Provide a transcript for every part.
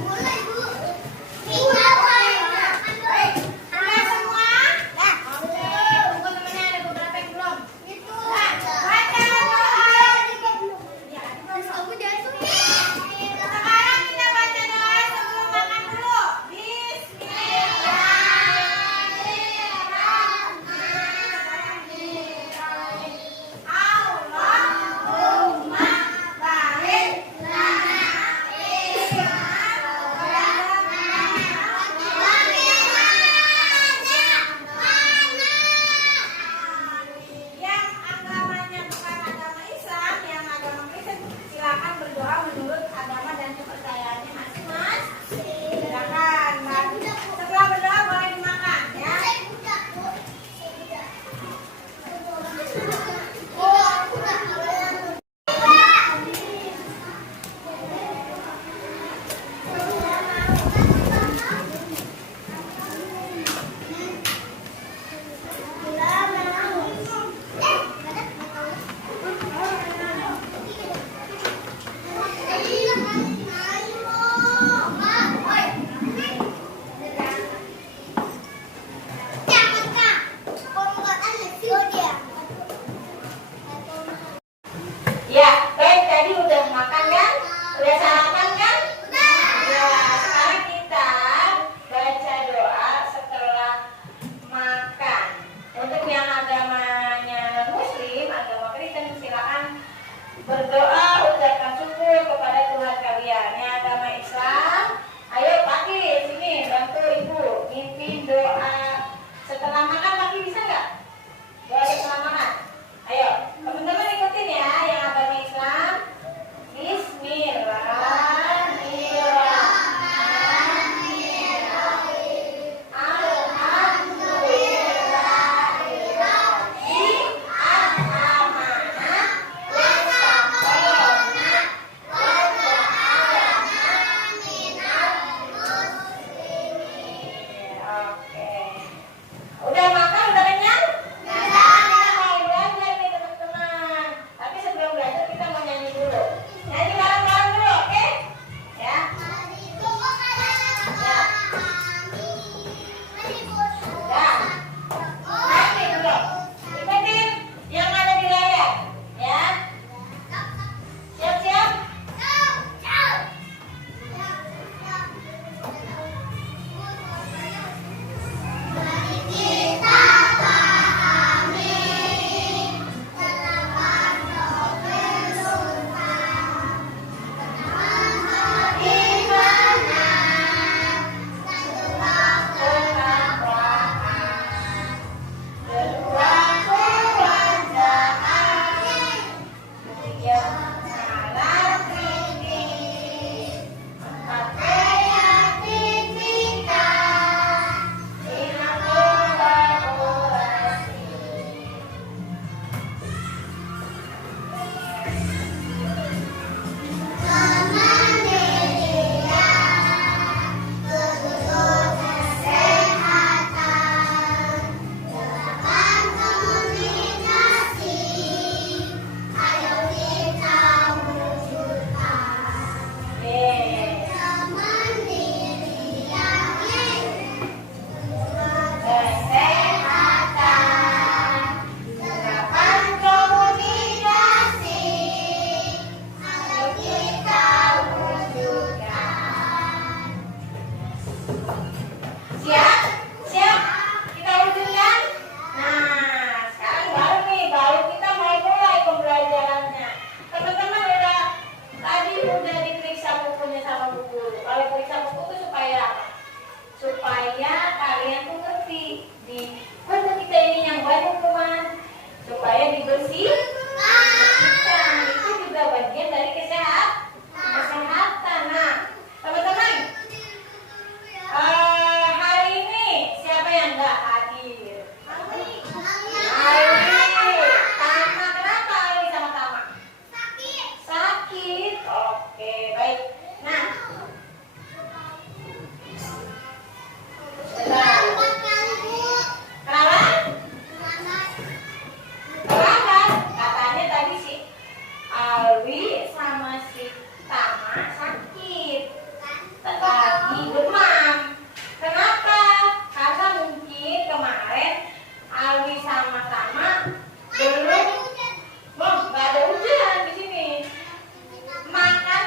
mulai, Bu. Iya, baik. Sudah semua? Nah, tunggu temennya ada beberapa yang belum. Itu. Nah, baca doa. Ya, kamu jatuh. Sekarang kita baca doa sebelum makan dulu. Bismillahirrahmanirrahim. Allahumma barik lana fi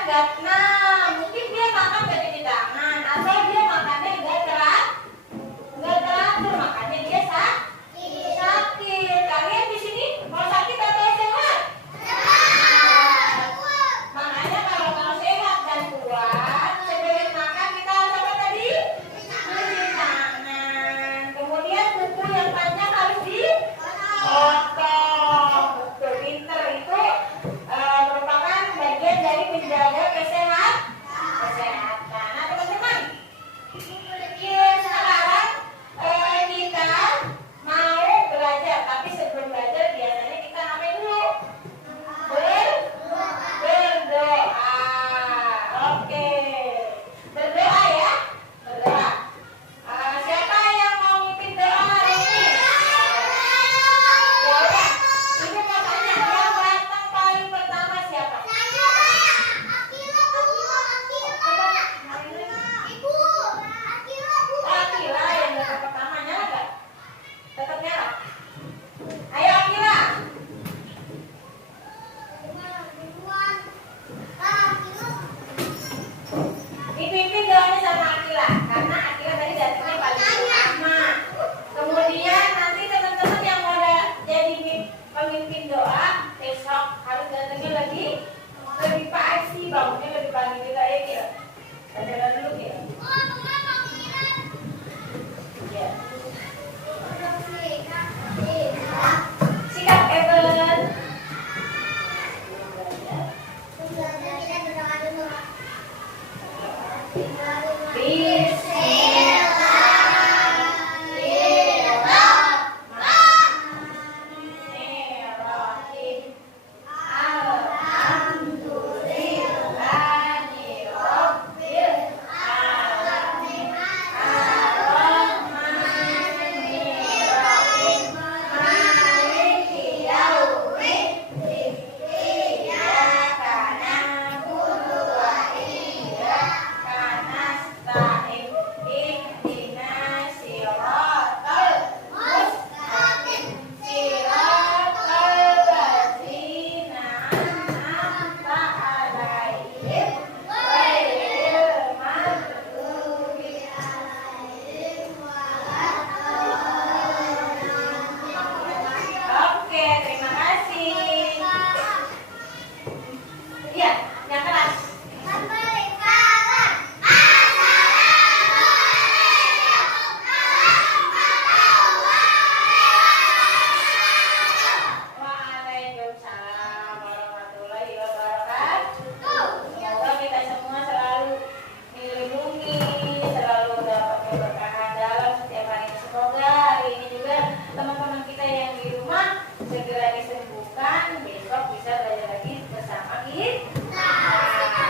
nggak, nah mungkin dia makan nggak cuci tangan atau dia makannya nggak teratur, makanya dia sakit. Kalian di sini mau sakit atau sehat? Makanya kalau sehat dan kuat, sebelum makan kita harus apa tadi? Cuci tangan. Kemudian kuku yang panjang harus dipotong. Betul, pinter itu merupakan bagian dari menjaga kesehatan. Nah teman-teman, sekarang kita mau belajar, tapi sebelum belajar biasanya kita ngapain dulu? Berdoa. Oke, berdoa ya, berdoa. Siapa yang mau mimpin doa hari ini? Ya udah, ibu mau tanya, yang datang paling pertama siapa? Akila yang datang pertama, nyala nggak? Tetap nyala. Ayo Akila. Dipimpin doanya sama Akila, karena Akila tadi datangnya paling pertama. Kemudian nanti teman-teman yang mau jadi pemimpin doa besok harus datangnya lebih pagi, bangunnya lebih pagi juga ya Kila. Jalan dulu Kila. Ya. Sikap Evan. Oke, terima kasih. Iya, yang keras. Waalaikumsalam warahmatullahi wabarakatuh. Semoga kita semua selalu dilindungi, selalu dapat keberkahan dalam setiap hari. Semoga hari ini juga teman-teman kita yang di rumah segera disembuhkan, besok bisa belajar lagi bersama kita.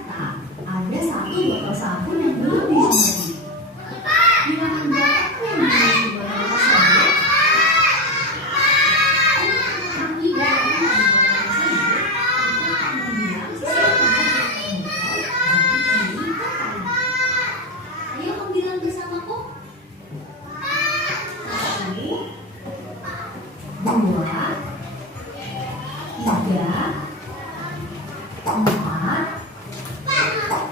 ternyata ada satu botol sabun yang belum disemprot. Bilangan berapa yang dimiliki botol tersebut? Kaki bilangan dari botol tersebut, kita akan membilang sesuatu botol dari kiri ke kanan. Ayo membilang bersamaku. 1, 2, 3, 4,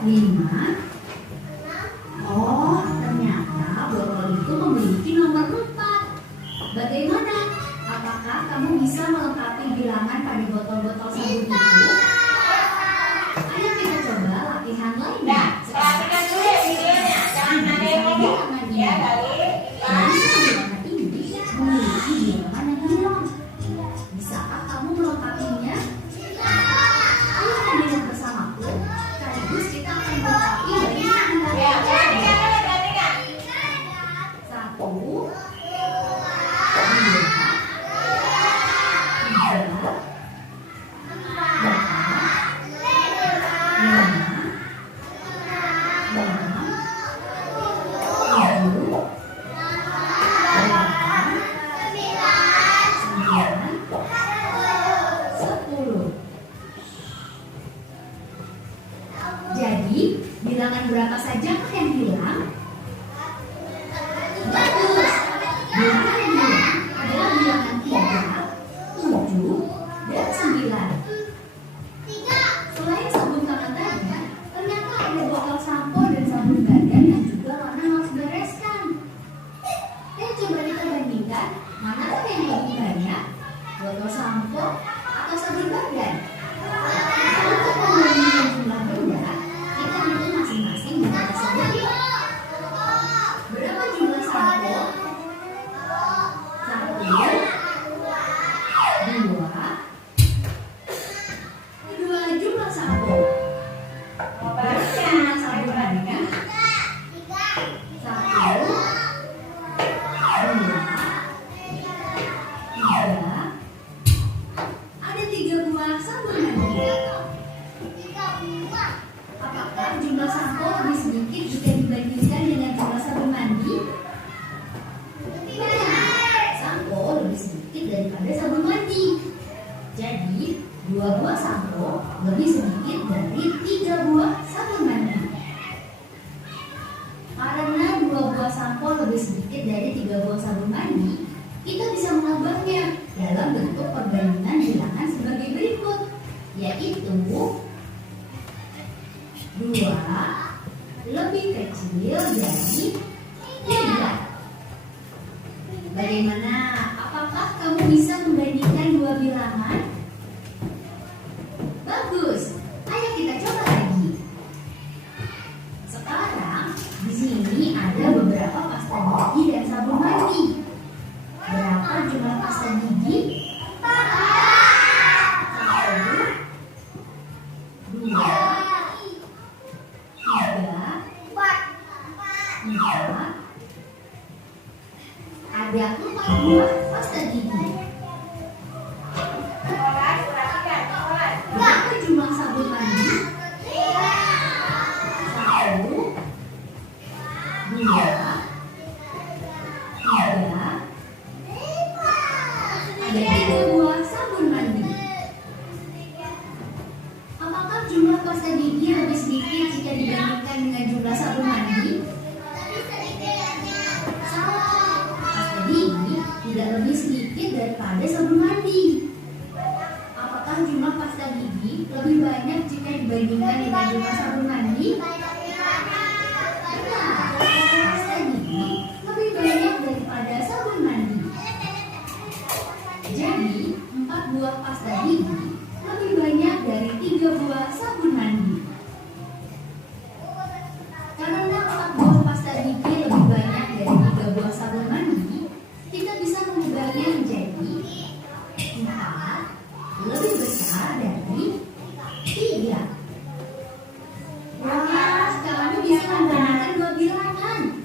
5. Oh, ternyata botol itu memiliki nomor 4. Bagaimana? Apakah kamu bisa melengkapi bilangan pada botol-botol sabun itu? Ayo kita coba latihan lainnya. Perhatikan dulu ya videonya. Jangan ada yang ngomong. Ya, balik. Bilangan ini memiliki bilangan yang hilang. Bisakah kamu melengkapinya? Ayo membilang bersamaku. Sekaligus kita akan melengkapi dari Ya, perhatikan dulu, perhatikan. 1, 2, 3, 10. Jadi, bilangan berapa saja yang hilang? Bagus. Bilangan yang hilang adalah bilangan 3, 7, dan 9. Selain sabun tangan tadi, ternyata ada botol sampo dan sabun badan yang juga Lana harus bereskan. Coba kita bandingkan, mana yang lebih banyak? Botol sampo atau sabun badan? Untuk membandingkan jumlah benda, kita hitung masing-masing benda tersebut. Berapa jumlah sampo? 1, 2 jumlah sampo. Berapa jumlah sabun badan? 1, 2, 3. Ada 3 buah sabun mandi. Apakah jumlah sampo lebih sedikit jika dibandingkan dengan jumlah sabun mandi? Benar, sampo lebih sedikit daripada sabun mandi. Jadi, 2 buah sampo lebih sedikit dari 3 buah sabun mandi. Karena 2 buah sampo lebih sedikit dari 3 buah sabun mandi, kita bisa mengubahnya dalam bentuk perbandingan bilangan sebagai berikut, yaitu 2 lebih kecil dari 3. Bagaimana? Apakah kamu bisa membandingkan 2 bilangan? Bagus. Ayo kita coba lagi. Sekarang di sini ada beberapa pasta gigi dan sabun mandi. Berapa jumlah pasta gigi? 1, 2, 3, 4. Ada 4 buah pasta gigi. Berapa jumlah sabun mandi? 1, 2, 3. Ada 3 buah sabun mandi. Apakah jumlah pasta gigi lebih sedikit jika dibandingkan dengan jumlah sabun mandi? Salah. Pasta gigi tidak lebih sedikit daripada sabun mandi. Apakah jumlah pasta gigi lebih banyak jika dibandingkan dengan jumlah sabun mandi? Benar, pasta gigi lebih banyak daripada sabun mandi. Jadi, 4 buah pasta gigi lebih banyak dari 3 buah sabun mandi. Karena 4 buah pasta gigi lebih banyak dari 3 buah sabun mandi, kita bisa mengubahnya menjadi 4 lebih besar dari 3. Wah, kamu bisa membandingkan 2 bilangan.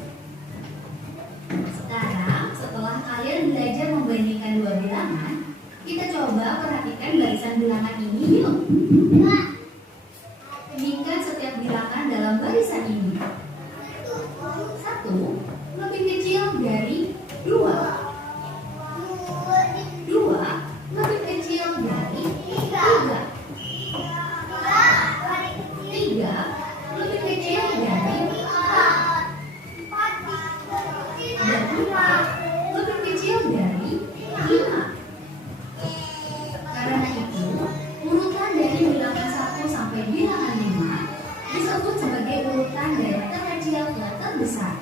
Sekarang, setelah kalian belajar membandingkan 2 bilangan, kita coba perhatikan barisan bilangan ini yuk. Jika setiap ini. 1 lebih kecil dari 2. 2 lebih kecil dari 3. 3 lebih kecil dari 4. Dan 4 lebih kecil dari 5. Karena itu, urutan dari bilangan 1 sampai bilangan 5 disebut sebagai urutan dari terkecil ke terbesar.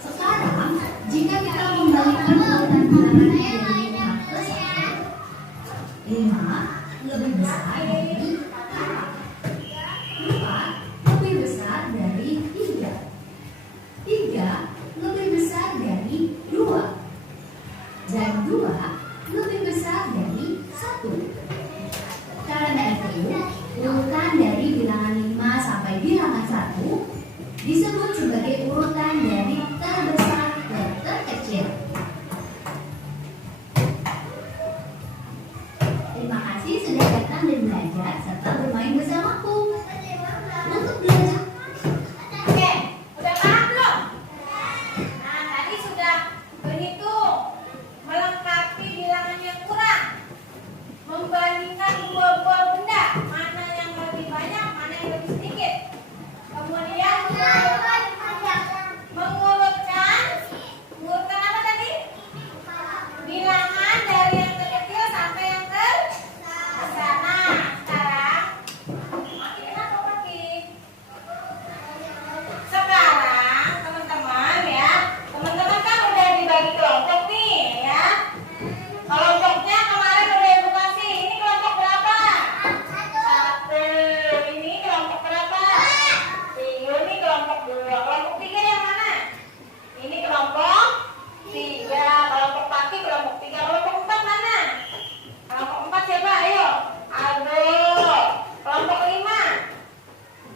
Sekarang, jika kita membalikan urutan bilangan dari 5 ke 1, 5 lebih besar dari 4. 4 lebih besar dari 3. 3 lebih besar dari 2. Dan 2 lebih besar dari 1. Karena itu, urutan dari bilangan 5 sampai bilangan 1 disebut sebagai urutan dari terbesar ke terkecil. Terima kasih sudah datang dan belajar serta bermain bersamaku. Untuk belajar. Oke, udah paham belum? Nah, tadi sudah berhitung, melengkapi bilangan yang kurang, membandingkan dua buah benda, mana yang lebih banyak, mana yang lebih sedikit. Kemudian mengurutkan apa tadi? Bilangan dari yang terkecil sampai yang terbesar. Nah, sekarang makin apa makin? Sekarang teman-teman ya, teman-teman kan udah dibagi kelompok nih ya. Kelompoknya kemarin udah edukasi. Ini kelompok berapa? 1. Ini kelompok berapa? 3. Ini kelompok 2. Kelompok 3 yang mana? Ini kelompok 3. Kelompok paki kelompok 3. Kelompok 4 mana? Kelompok 4 siapa? Ayo. Aldo. Kelompok 5.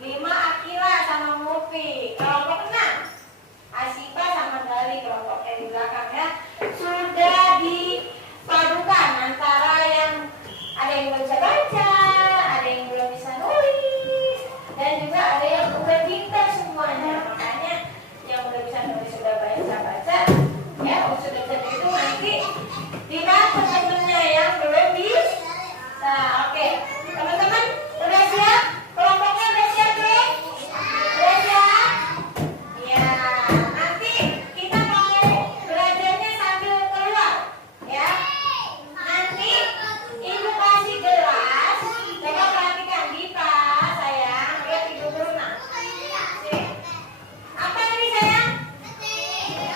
5 Akila sama Mufi. Kelompok 6 Asifa sama Gali. Kelompok yang di belakang ya. Sudah dipadukan antara yang ada yang belum bisa baca, ada yang belum bisa nulis, dan juga ada yang udah pintar semuanya. Makanya yang udah bisa nulis sudah baca ya, sudah bisa dihitung nanti tinggal teman-temannya yang belum bisa. Oke, teman-teman udah siap? Kelompoknya udah siap belum? Udah siap? Ya, nanti kita mau belajarnya sambil keluar ya. Nanti ibu kasih gelas, coba perhatikan Dipa sayang, lihat ibu dulu nak. Sini. Apa ini sayang?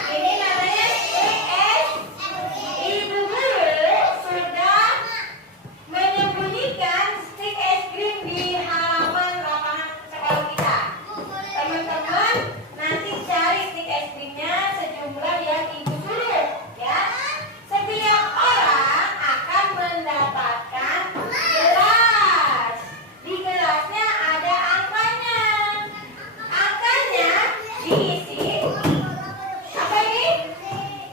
Ini namanya stick es. Ibu guru sudah menyembunyikan stick es krim di halaman lapangan sekolah kita. Teman-teman nanti cari stick es krimnya sejumlah yang ibu suruh ya. Setiap orang akan mendapatkan gelas. Di gelasnya ada angkanya. Angkanya diisi apa ini?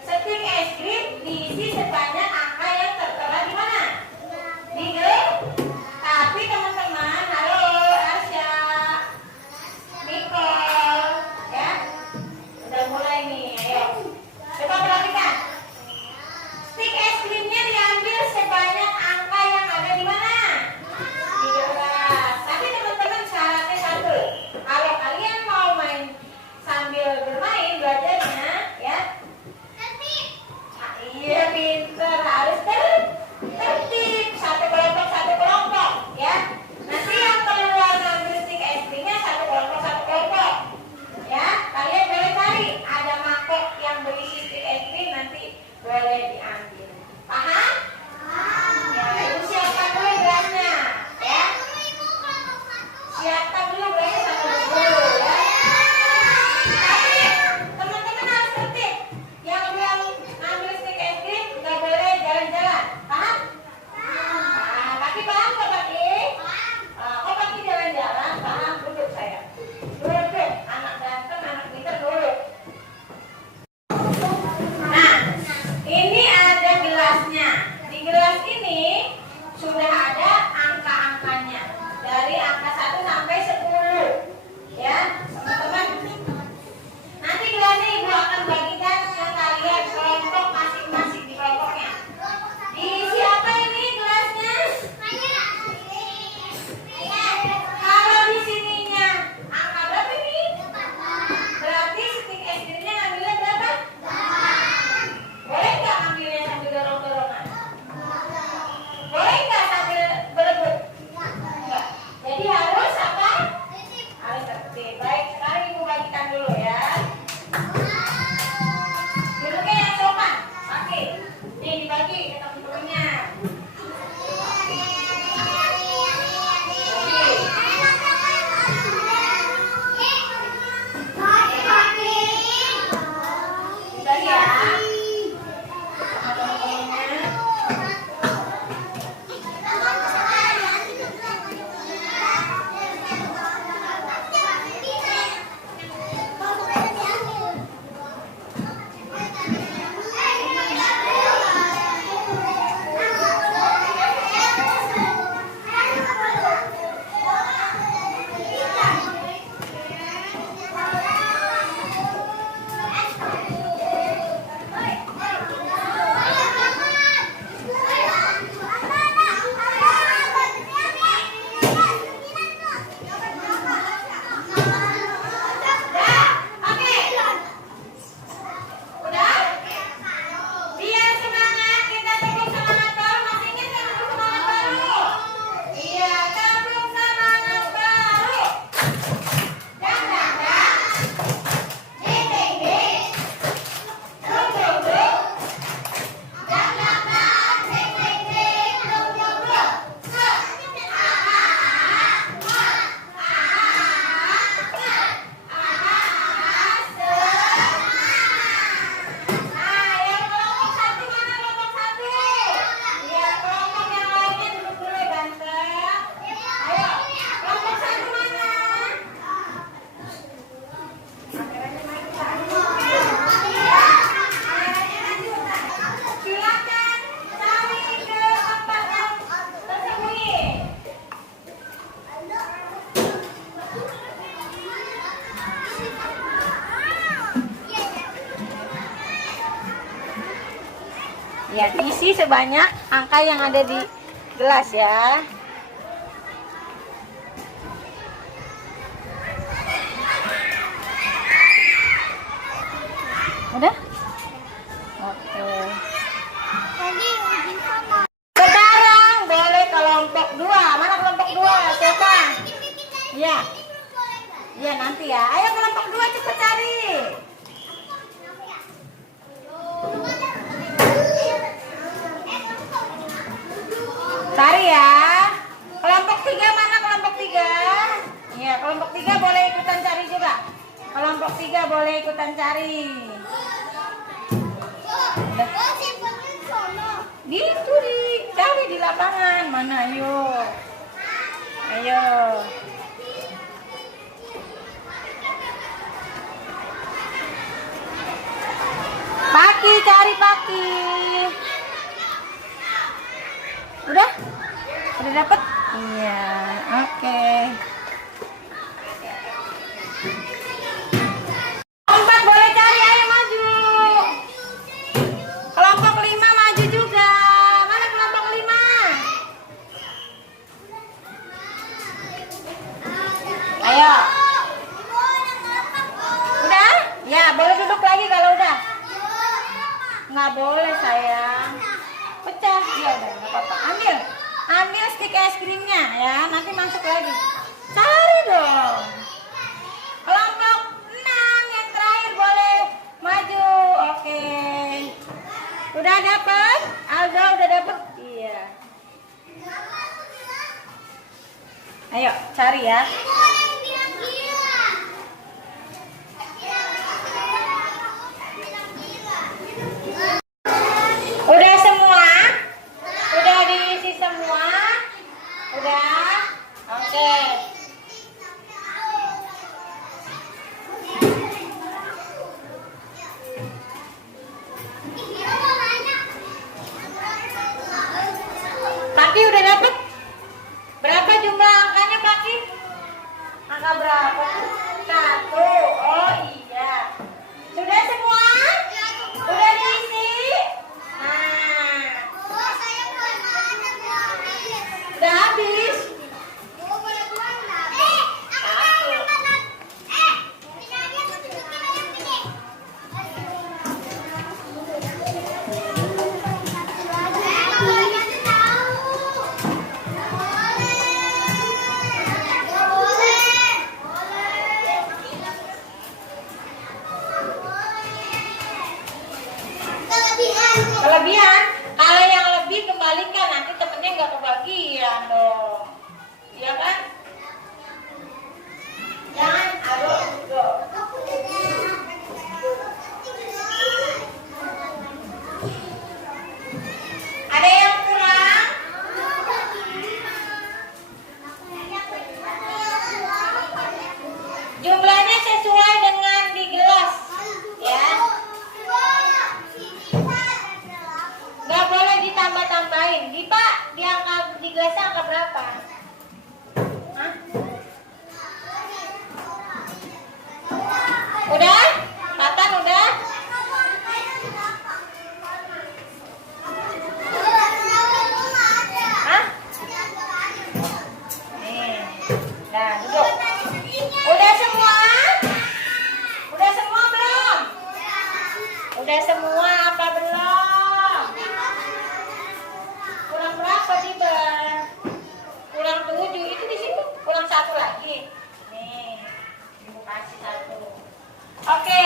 Stick es krim diisi sebanyak angka yang tertera di mana? Di gelas. Tapi teman-teman, halo Arsya, Nicole, ya, udah mulai nih, ayo. Coba perhatikan. Stick es krimnya diambil sebanyak angka yang ada di mana? Di gelas. Tapi teman-teman syaratnya satu. Kalau kalian mau main sambil bermain belajarnya, ya. Iya pinter, harus tertib. Satu kelompok, ya. Nanti yang keluar ngambil stick es krimnya satu kelompok, ya. Kalian boleh cari ada mangkok yang berisi stick es krim, nanti boleh diambil. Paham? Ya, ibu siapkan dulu gelasnya, ya. Siapkan dulu gelasnya sama dulu, ya. Tapi teman-teman harus tertib. Yang ngambil stick es krim nggak boleh jalan-jalan. Paham? Nah, Paki paham nggak Paki? Oh Paki jalan-jalan, paham? Duduk saya. Duduk, anak ganteng, anak pintar duduk. Nah, ini ada gelasnya. Di gelas ini sudah ada angka-angkanya. Dari angka 1 sampai 10. Ya, isi sebanyak angka yang ada di gelas ya. Udah? Oke. Sekarang boleh kelompok 2. Mana kelompok 2? Siapa? Ya. Ya, nanti ya. Ayo kelompok 2 cepat cari. Cari ya. Kelompok 3 mana kelompok 3? Iya, kelompok 3 boleh ikutan cari juga. Kelompok 3 boleh ikutan cari. Udah. Di itu cari di lapangan. Mana ayo. Ayo. Paki, cari Paki. Udah? Udah dapet? Iya, oke. Kelompok boleh cari, ayo maju. Kelompok 5 maju juga. Mana kelompok 5? Ayo. Udah? Ya, boleh duduk lagi kalau udah. Nggak boleh sayang. Pecah. Ya udah, nggak apa-apa. Ambil stik es krimnya ya. Nanti masuk lagi. Cari dong. Kelompok 6 yang terakhir boleh maju. Oke. Udah dapet? Aldo udah dapet? Iya. Ayo cari ya. Udah semua? Udah diisi semua? Udah? Oke. Paki udah dapet? Berapa jumlah angkanya Paki? Angka berapa? 1. Oh iya. Sudah semua? Udah diisi? Nah, udah habis? Kelebihan? Kalau yang lebih kembalikan, nanti temennya nggak kebagian dong. Iya kan? Jangan, aduh. Ada yang kurang? Jumlahnya sesuai dengan di gelas, ya. Nggak boleh ditambah-tambahin. Di angka di gelasnya angka berapa? Hah? Udah? Tatan udah? Hah? Nih. Nah, duduk. Udah semua? Udah semua belum? Udah semua apa belum? Kurang berapa Tiba? Kurang 7. Itu di situ. Kurang 1 lagi. Nih. Ibu kasih 1. Oke,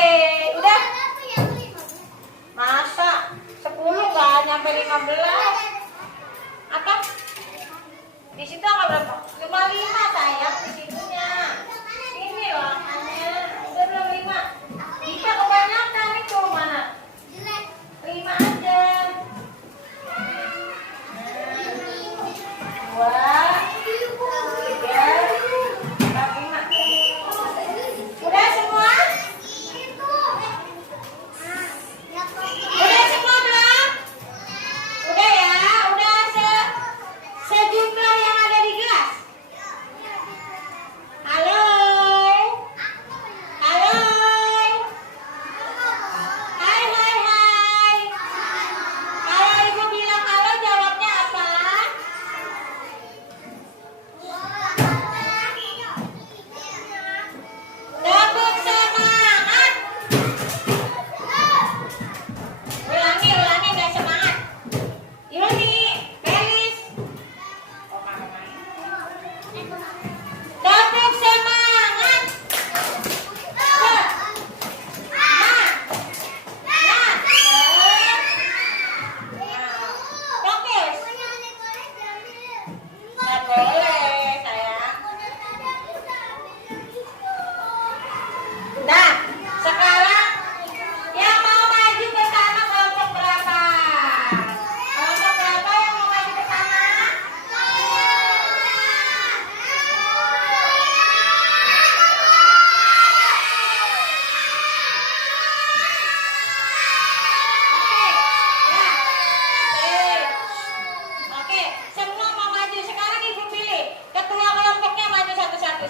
udah. Masa 10 nggak nyampe 15? Apa? Di situ angka berapa? 55 sayang di situnya. Ini loh angkanya. Udah belum 5. Bisa kebanyakan itu mana? 5 aja. 2, 3, 4, 5. Udah semua? Udah semua belum? Udah ya? Udah sejumlah yang ada di gelas?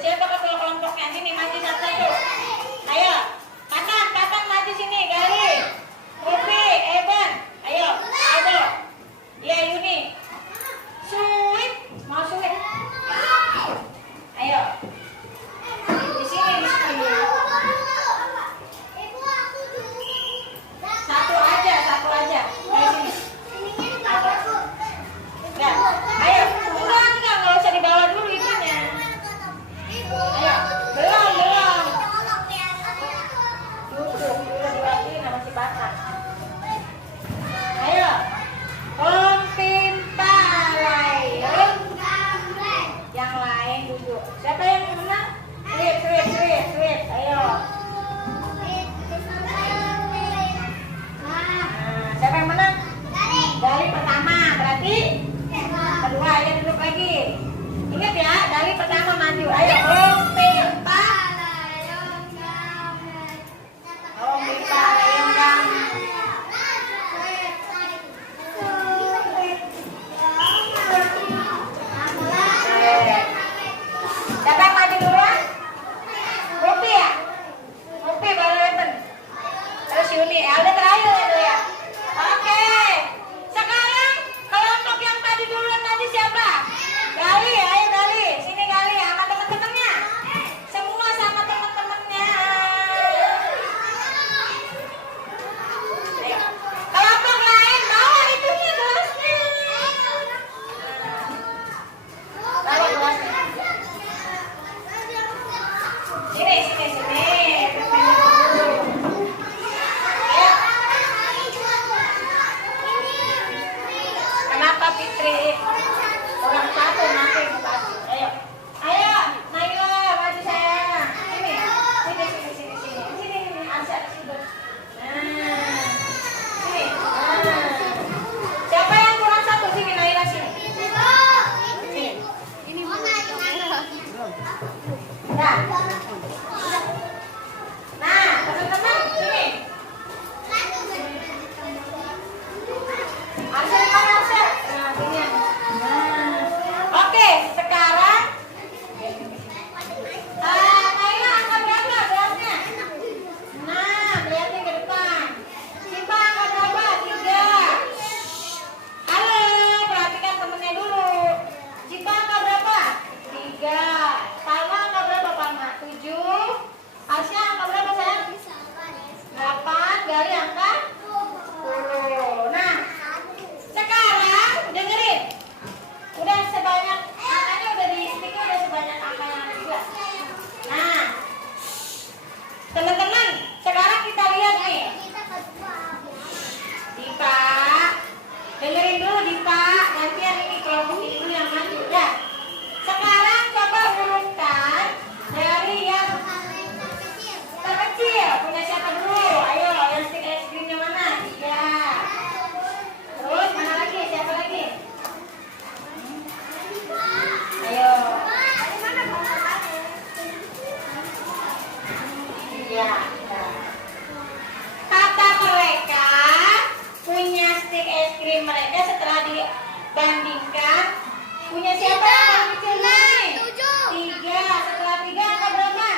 siapa ketua kelompoknya? Sini maju satu-satu. Ayo, Katan maju sini, Gali. Rupi, Eben. Ayo, Edo. Ya, Yuni. Sulit, mau sulit. Ayo. Di sini, di sini. Satu aja. Dari sini. Ya, ayo. Enggak usah dibawa dulu itunya. Ayo, belum. Duduk diwakili masih basah. Ayo, Om Pinta Layun. Yang lain duduk. Siapa yang menang? Sweet. Ayo. Nah, siapa yang menang? Gali pertama, berarti kedua. Ayo duduk lagi. Ingat ya, Gali pertama maju. Ayo, Om Pinta. Om Pinta Layun. Siapa yang maju duluan? Rupi ya? Rupi baru Eben. Terus Yuni. Udah terakhir ya. Oke. Sekarang kelompok yang tadi duluan tadi siapa? Gali, ayo Gali. Sini Gali sama teman-temannya. Semua sama teman-temannya. Ayo. Kelompok lain bawa itunya gelasnya. Bawa gelasnya. Sini. Ayo. Kenapa Fitri? Orang satu nanti kasih. Ayo, Naila maju sayang. Sini. Asal sini. Nah. Sini. Nah. Siapa yang kurang satu? Sini Naila sini. Sini. Nah, teman-teman sini. Asal mana Asal? Nah, sini. Nah. Oke, sekarang Naila angkat berapa gelasnya? Nah, lihatin ke depan. Sipa angkat berapa? 3. Halo, perhatikan temennya dulu. Sipa angkat berapa? 3. Palma angkat berapa Palma? 7. Asya angkat berapa sayang? 8. Gali angkat 10. Nah, sekarang dengerin. Udah sebanyak angkanya udah di sticknya udah sebanyak angka yang ada juga. Nah, teman-teman, sekarang kita lihat nih. Dipa, dengerin dulu Dipa. Gantian ini kelompok ini dulu yang maju ya. Sekarang coba urutkan dari yang terkecil. Punya siapa dulu? Ayo, yang stick es krimnya mana? 3. Terus mana lagi? Siapa lagi? Ayo. Iya. Kata mereka punya stick es krim mereka setelah dibandingkan punya siapa yang paling kecil nih? 3. Setelah 3 angka berapa?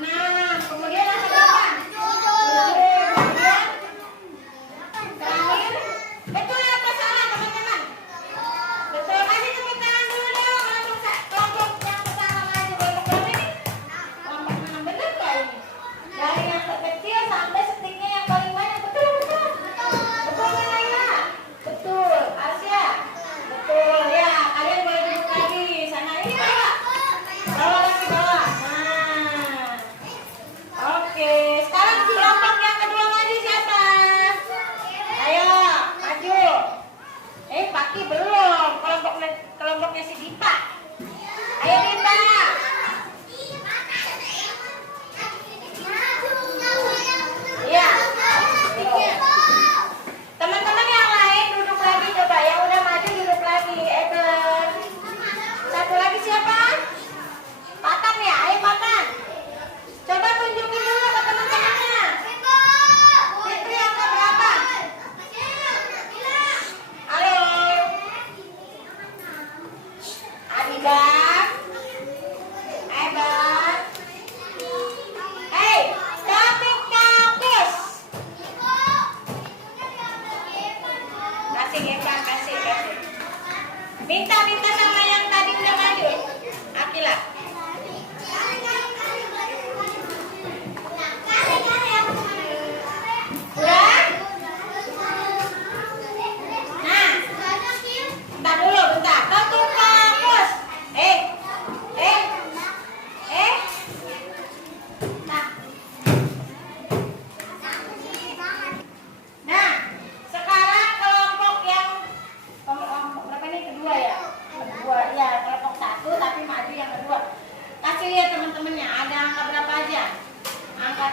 6. Kemudian angka berapa? 7. Kemudian terakhir. Betul apa salah teman-teman? Betul. Kasih tepuk tangan dulu dong. Langsung kelompok yang pertama maju. Kelompok berapa ini? Kelompok 6. Bener gak ini? Dari yang terkecil sampai sticknya yang paling banyak. Betul. Betul kan Naila? Betul. Asya? Betul ya. Kalian boleh duduk lagi. Sana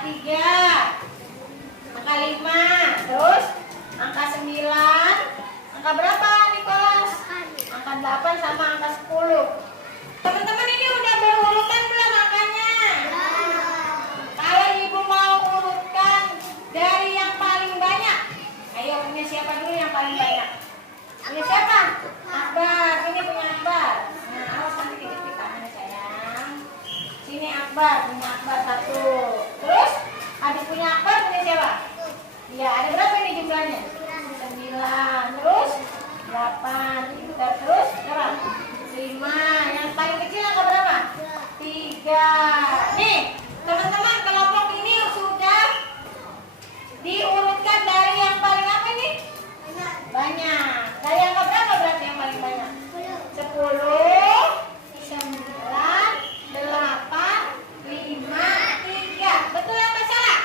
3, angka 5, terus angka 9, angka berapa Nicholas? Angka 8 sama angka 10. Teman-teman ini udah berurutan belum angkanya? Kalau ibu mau urutkan dari yang paling banyak, ayo punya siapa dulu yang paling banyak? Punya siapa? Akbar, ini punya Akbar. Nah, awas nanti kejepit tangannya sayang. Sini Akbar, punya Akbar 1. Terus adik punya Akbar punya siapa? Ya, ada berapa nih jumlahnya? 9. Terus 8. Terus berapa? 5. Yang paling kecil angka berapa? 3. Nih, teman-teman, kelompok ini sudah diurutkan dari yang paling apa nih? Banyak. Dari angka berapa berarti yang paling banyak? 10, 9, 8, 5, 3. Betul apa salah?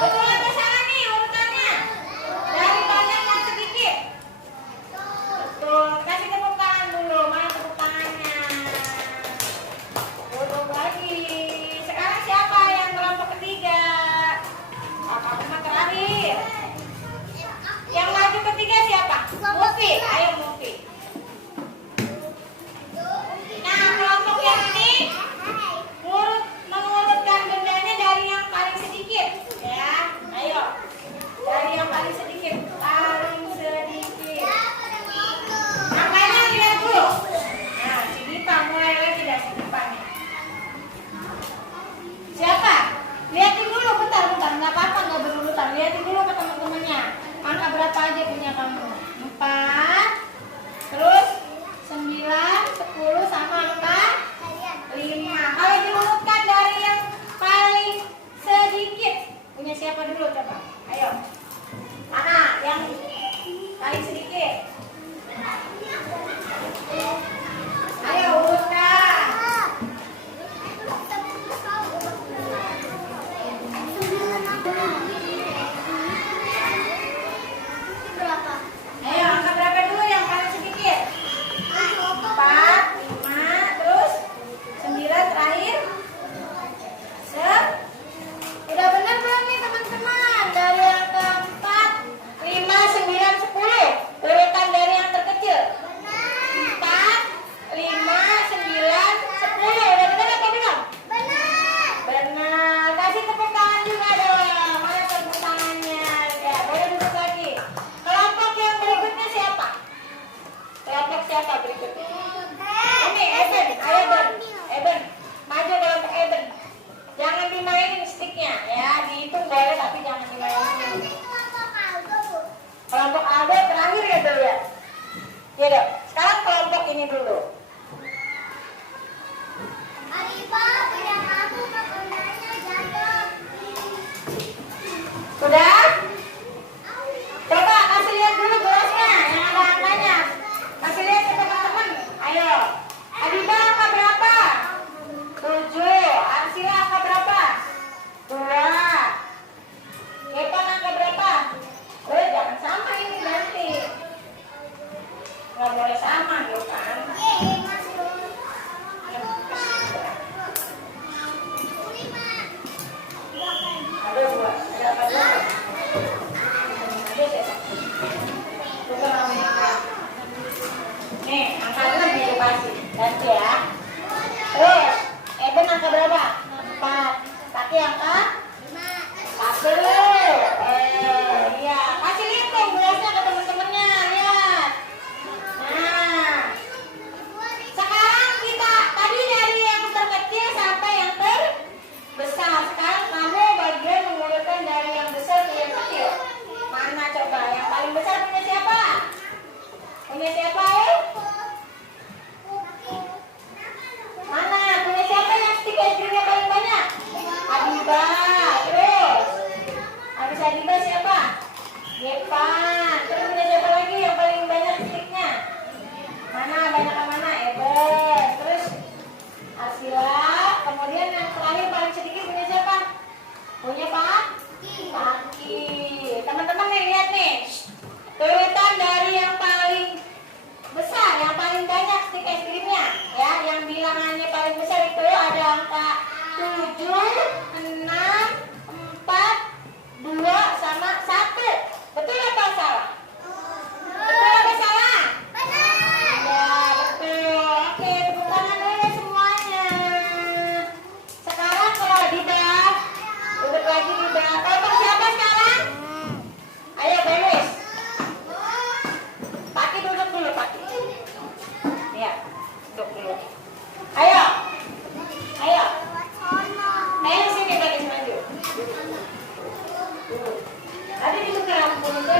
Betul apa salah nih urutannya? Dari banyak yang sedikit. Betul. Kasih tepuk tangan dulu. Mana tepuk tangannya? Duduk lagi. Sekarang siapa yang kelompok ketiga? Kakak Uma terakhir. Yang maju ketiga siapa? Mufi. Ayo Mufi. Nah, kelompok yang ini mengurutkan bendanya dari yang paling sedikit, ya. Ayo. Dari yang paling sedikit. Paling sedikit. Angkanya lihat dulu. Nah, si Dipa mulai lagi dah si Dipa nih. Siapa? Lihatin dulu, bentar. Nggak apa-apa, nggak berurutan. Lihatin dulu ke teman-temannya. Angka berapa aja punya kamu? 4. Terus 9, 10 sama angka 5. Kalau diurutkan dari yang paling sedikit, punya siapa dulu coba? Ayo. Mana yang paling sedikit? Ayo urutkan. Ayo, angka berapa dulu yang paling sedikit? 4, 5, terus 9 terakhir. Udah benar belum nih teman-teman? Dari yang keempat, 5, 9, 10. Urutan dari yang terkecil. 4, 5, 9, 10. Udah benar apa belum? Benar. Kasih tepuk tangan juga dong. Mana tepuk tangannya? Ya, boleh duduk lagi. Kelompok yang berikutnya siapa? Kelompok siapa berikutnya? Ini Eben. Ayo Eben. Maju kelompok Eben. Jangan dimainin sticknya ya. Dihitung boleh tapi jangan dimainin. Kelompok Aldo terakhir ya dulu ya. Ya dok. Sekarang kelompok ini dulu. Sudah? Coba kasih lihat dulu gelasnya yang ada angkanya. Kasih lihat ke teman-teman. Ayo. Adiba angka berapa? 7. Arsila angka berapa? 2. Kepan angka berapa? Jangan sama ini nanti. Nggak boleh sama gitu kan. Ada 2. Ada apa dua? Bukan namanya apa? Nih, angka 6 edukasi. Ganti ya. Terus, Eben angka berapa? 4. Pakai angka? 1. Iya. Kasih lihat dong gelasnya ke teman-temannya. Lihat. Nah. Sekarang kita tadi dari yang terkecil sampai yang terbesar. Sekarang kamu bagian mengurutkan dari yang besar ke yang kecil. Mana coba? Yang paling besar punya siapa? Punya siapa ya? Mana? Punya siapa yang stik es krimnya paling banyak? Adiba. Terus habis Adiba siapa? Yepan. Terus punya siapa lagi yang paling banyak stiknya? Mana? Banyak yang mana? Eben. Terus Arsila. Kemudian yang terakhir paling sedikit punya siapa? Punya Pak? Paki. Teman-teman nih lihat nih. Urutan dari yang paling besar, yang paling banyak stik es krimnya, ya, yang bilangannya paling besar itu ada angka 7, 6, Betul atau salah? Betul atau salah? Ya, betul. Oke, tepuk tangan dulu semuanya. Sekarang kalau Dida, duduk lagi Dida. Kelompok siapa sekarang? Ayo, Belis. Paki duduk dulu, Paki. Ya, duduk dulu. Ayo. Ayo. Ayo sini, Belis maju. Ada di tukar lampu dulu.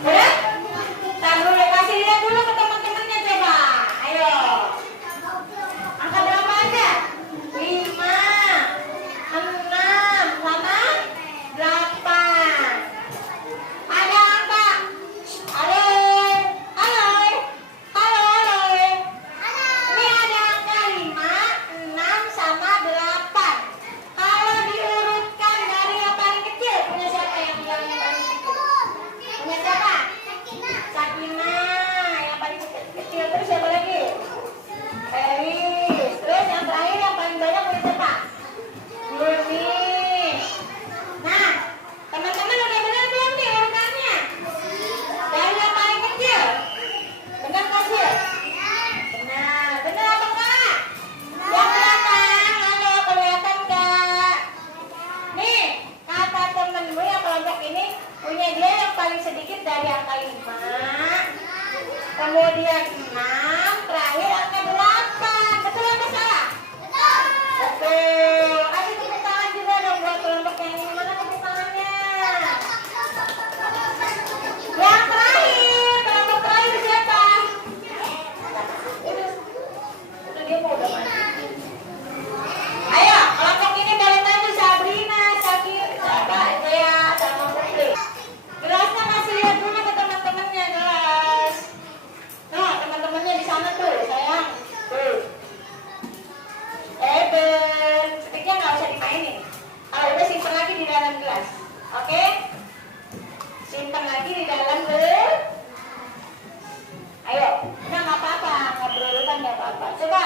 Udah? Taruh dulu, kasih lihat dulu ke teman-temannya coba. Ayo. Angka berapa aja? 5, 6, sama 8. Ada angka. Halo. Halo. Halo, halo. Ini ada angka 5, 6, sama 8. Kalau diurutkan dari yang paling kecil, punya siapa yang paling kecil? Punya siapa? Sakinah yang paling kecil. Terus siapa lagi? Eris. Terus yang terakhir yang paling banyak punya siapa? Nurmi. Nah, teman-teman udah benar belum nih urutannya? Dari yang paling kecil. Benar nggak sih? Benar. Benar apa enggak? Yang belakang, halo, kelihatan nggak? Nih, kata temenmu yang kelompok ini punya dia yang paling sedikit dari angka 5, kemudian 6, terakhir angka 8. Betul atau salah? Betul. Ayo tepuk tangan juga dong buat kelompok yang ini. Mana tepuk tangannya? Yang terakhir, kelompok terakhir siapa? Itu dia mau udah maju. Ayo, kelompok ini boleh maju. Sabrina, Sakir, Zaya, sama Putri. Gelasnya kasih lihat dulu ke teman-temannya, gelas. Nah, teman-temannya di sana tuh, sayang. Tuh. Ben, stiknya nggak usah dimainin. Kalau udah simpen lagi di dalam gelas. Oke? Simpen lagi di dalam gelas. Ayo, udah nggak apa-apa, nggak berurutan nggak apa-apa. Coba,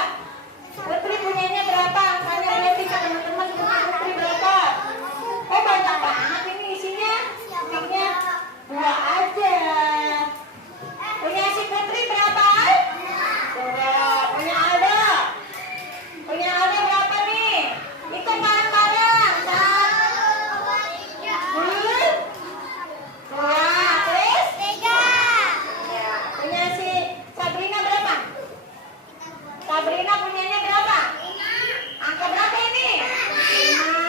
Putri punyanya berapa? Angkanya lihatin ke teman-teman. Putri berapa? Oh, banyak banget ini isinya. Stiknya 2 aja. Punya si Putri berapa? 2. Punya Aldo? Punya Aldo berapa nih? Itu bareng-bareng. 2. Terus? 3. Ya. Punya si Sabrina berapa? Sabrina punyanya berapa? Angka berapa ini? 5.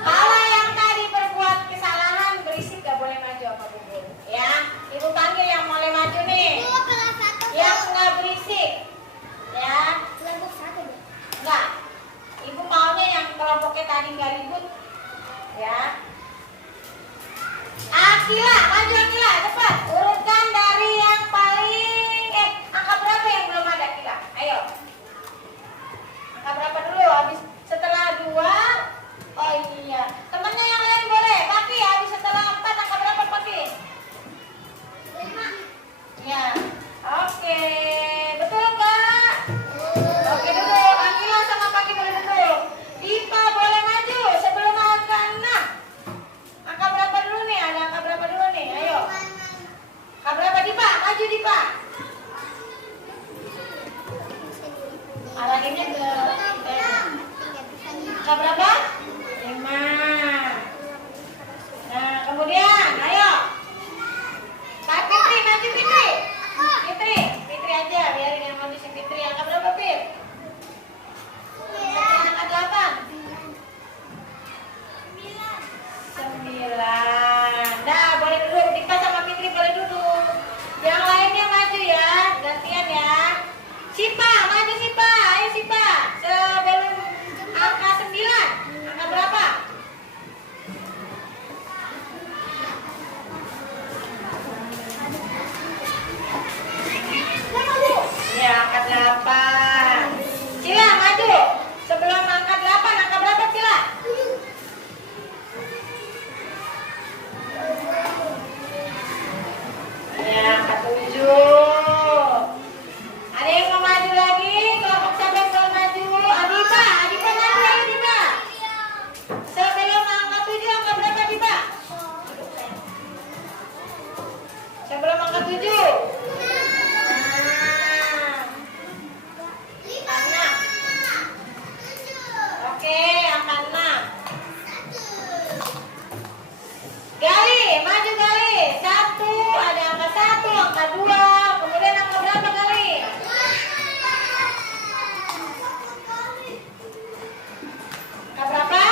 Kalau yang tadi berbuat kesalahan berisik gak boleh maju apa bubur. Ya, ibu panggil yang boleh maju nih. Yang nggak berisik. Ya, enggak. Ibu maunya yang kelompoknya tadi nggak ribut. Ya. Akila, maju Akila, cepat. Urutkan dari yang paling angka berapa yang belum ada Akila? Ayo. Angka berapa dulu? Habis setelah 2. Oh iya. Temennya yang lain boleh. Paki, habis setelah 4 angka berapa Paki? 5. Ya. Oke. Betul enggak? Oke duduk. Akila sama Paki boleh duduk. Dipa boleh maju sebelum angka 6. Angka berapa dulu nih? Ada angka berapa dulu nih? Ayo. Angka berapa Dipa? Maju Dipa. Arahinnya ke angka berapa? 5. Nah, kemudian ayo. Kak Fitri maju Fitri. Fitri aja biarin yang maju si Fitri. Angka berapa Fit? Angka 8. 9. Nah, boleh duduk. Dipa sama Fitri boleh duduk. Yang lainnya maju ya, gantian ya. Sipa, maju Sipa. Ayo Sipa. Sebelum angka 9. Angka berapa? Ya, angka 8. Cila maju. Sebelum angka 8, angka berapa Cila? Ya, angka 7. Ada yang mau maju lagi? Kelompok siapa yang belum maju? Adipa maju ayo Dipa. Sebelum angka 7, angka berapa Dipa? Sebelum angka 7. Oke, angka 6. Gali, maju Gali. 1, ada angka 1, angka 2. Kemudian angka berapa Gali? Angka berapa?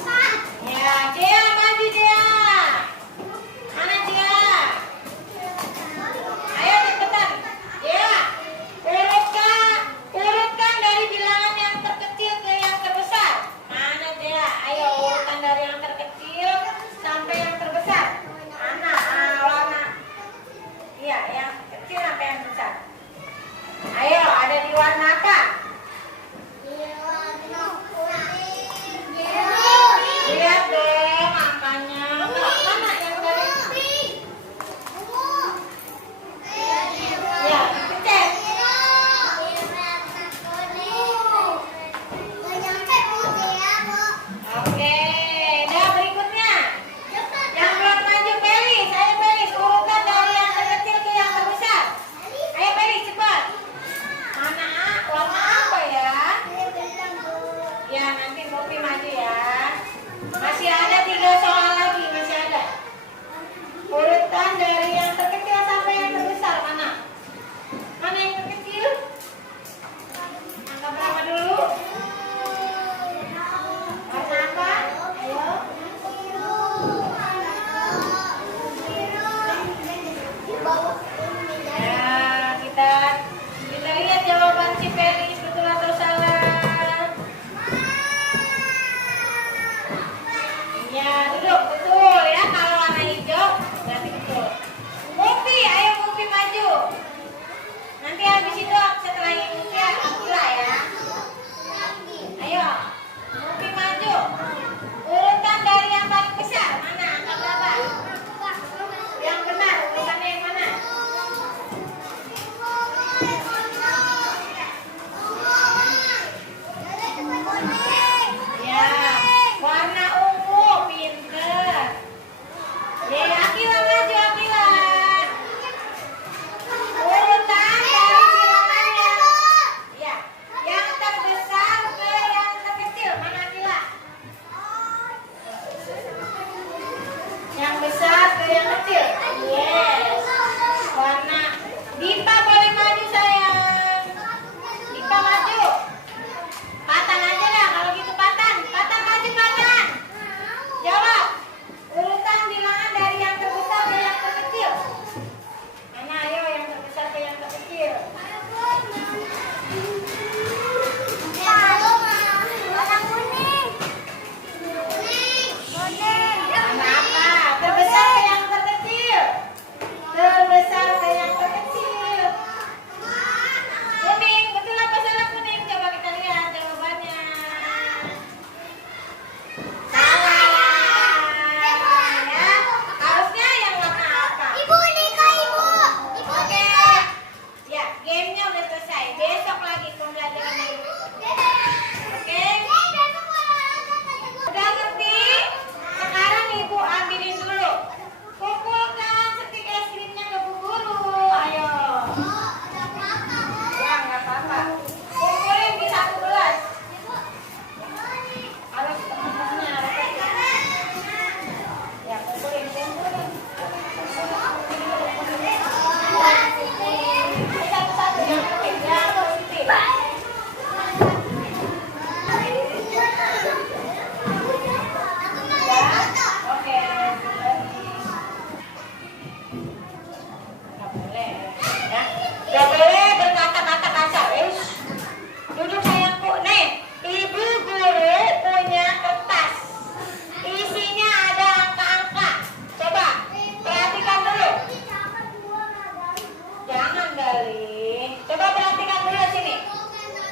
4. Ya, Jia maju Jia. Mana Jia? Ayo cepetan. Jia, urutkan dari bilangan yang terkecil ke yang terbesar. Mana Jia? Ayo urutkan dari yang terkecil sampai yang terbesar. Mana? Warna. Iya, yang kecil sampai yang besar. Ayo, ada di warna apa? Lihat dong angkanya. Mana yang dari? Ya, cek. Oke, dah berikutnya. Yang belum maju Pelis, ayo Pelis urutkan dari yang terkecil ke yang terbesar. Ayo Pelis cepat. Mana A?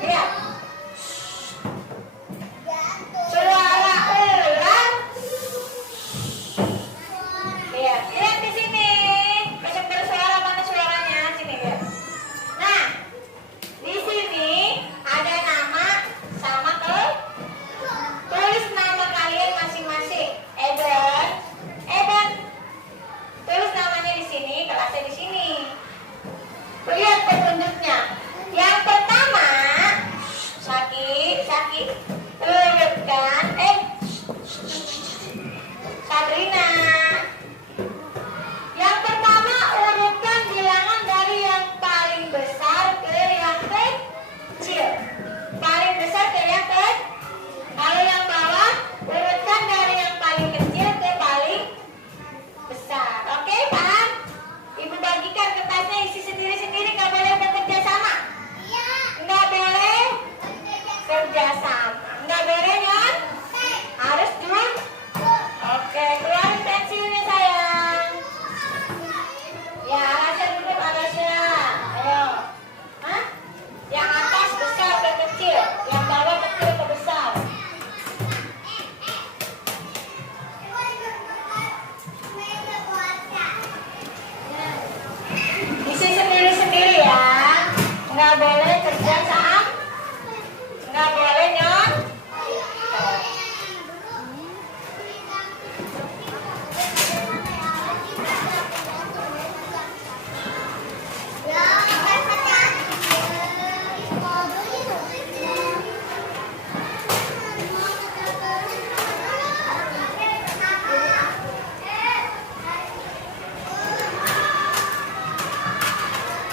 Lihat. Suara ular. Lihat, lihat di sini. Banyak bersuara, mana suaranya? Sini lihat. Nah, di sini ada nama sama tulis nama kalian masing-masing. Eden, Eden. Tulis namanya di sini, kelasnya di sini. Lihat petunjuknya. Yang pertama, Saki, urutkan. Sabrina. Yang pertama, urutkan bilangan dari yang paling besar ke yang kecil. Paling besar ke yang kecil. Kalau yang bawah, urutkan dari yang paling kecil ke paling besar. Oke, paham? Ibu bagikan kertasnya isi sendiri-sendiri, nggak boleh bekerja sama. Nggak boleh kerja sama. Nggak boleh, Nyon? Harus dulu. Oke, keluarin pensilnya sayang. Ya, Alasya duduk, Alasya. Ayo. Hah? Yang atas besar ke kecil, yang bawah kecil ke besar. Isi sendiri-sendiri ya. Nggak boleh kerja sama. Nggak boleh, Nyon.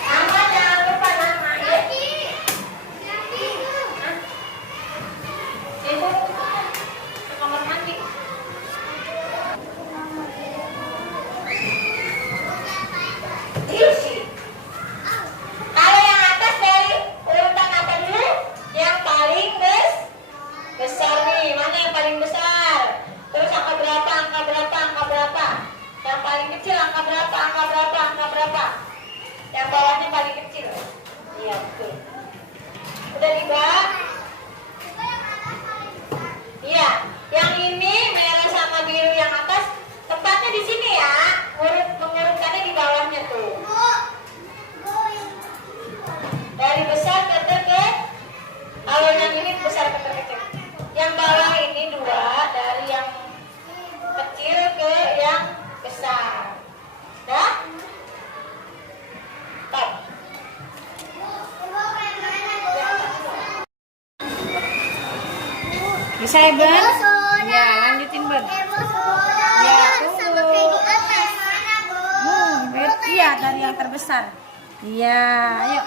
Nama jangan lupa nama ya. Itu kamar mandi. Isi. Kalau yang atas dari urutan apa dulu? Yang paling besar nih. Mana yang paling besar? Terus angka berapa? Angka berapa? Angka berapa? Yang paling kecil angka berapa? Angka berapa? Angka berapa? Yang bawahnya paling kecil. Iya, betul. Udah dibak? Iya. Yang ini merah sama biru yang atas tempatnya di sini ya. Mengurutkannya di bawahnya tuh. Dari besar ke terkecil. Kalau yang ini besar ke terkecil. Yang bawah ini dua, dari yang kecil ke yang besar. Dah? Stop. Bisa ya, Ben? Ya, lanjutin, Ben. Ya, tunggu. Iya, dari yang terbesar. Iya, ayo.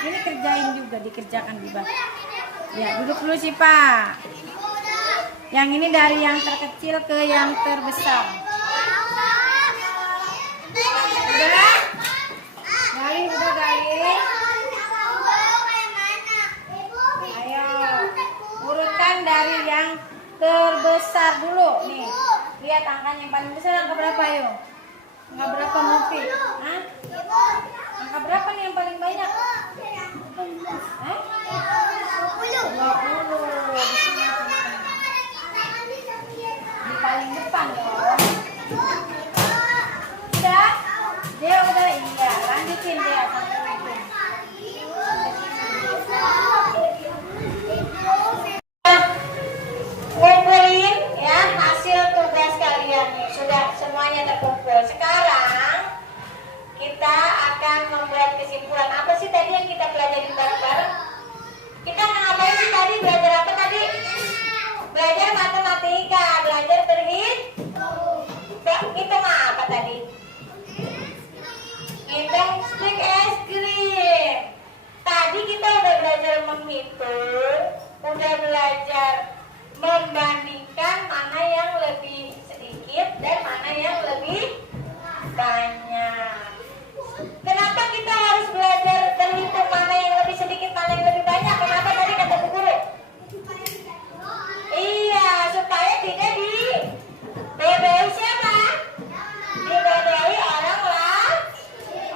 Ini kerjain juga, dikerjakan juga. Ya, duduk dulu sih, Pak. Yang ini dari yang terkecil ke yang terbesar. Udah? Gali, udah Gali. Ayo, urutkan dari yang terbesar dulu. Nih, lihat angkanya yang paling besar angka berapa, ayo? Angka berapa, Mufi? Hah? Angka berapa nih yang paling banyak? Hah? 20. Di sini di paling depan dong. Udah? Dia udah, iya. Lanjutin dia sampai itu. Kumpulin ya hasil tugas kalian nih. Sudah semuanya terkumpul. Sekarang kita akan membuat kesimpulan. Apa sih tadi yang kita pelajari bareng-bareng? Kita ngapain sih tadi? Belajar apa tadi? Belajar matematika, belajar hitung apa tadi? Hitung stik es krim. Tadi kita udah belajar menghitung, udah belajar membandingkan mana yang lebih sedikit dan mana yang lebih banyak. Kenapa kita harus belajar berhitung mana yang lebih sedikit, mana yang lebih banyak? Kenapa tadi kata Bu Guru? Iya, supaya tidak dibodoi siapa? Dibodoi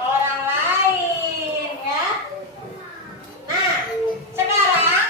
orang lain ya. Nah, sekarang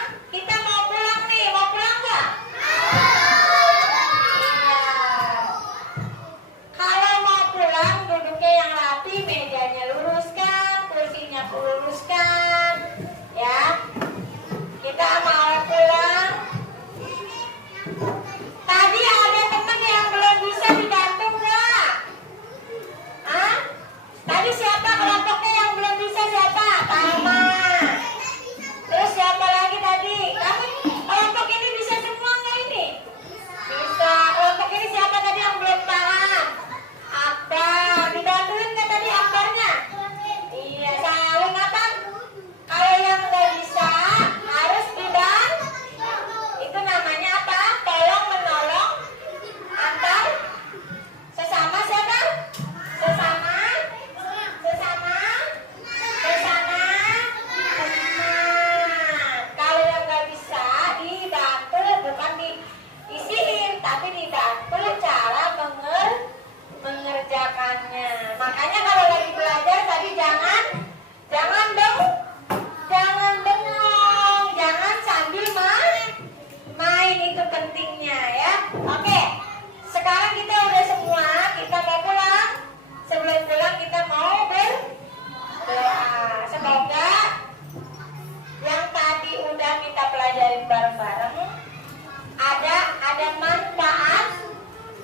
kita pelajarin bareng-bareng.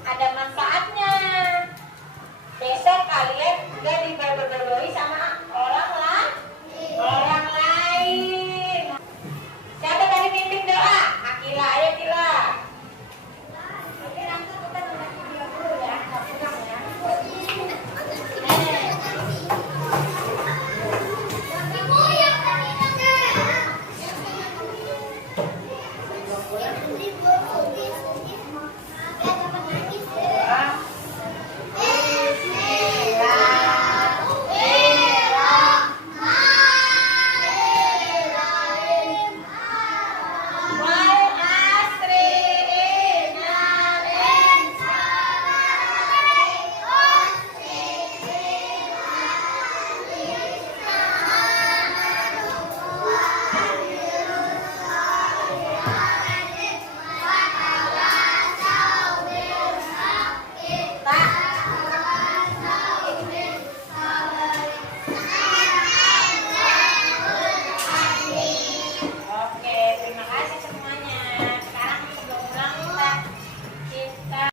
Ada manfaatnya. Besok kalian gak diberbohoi sama orang lain.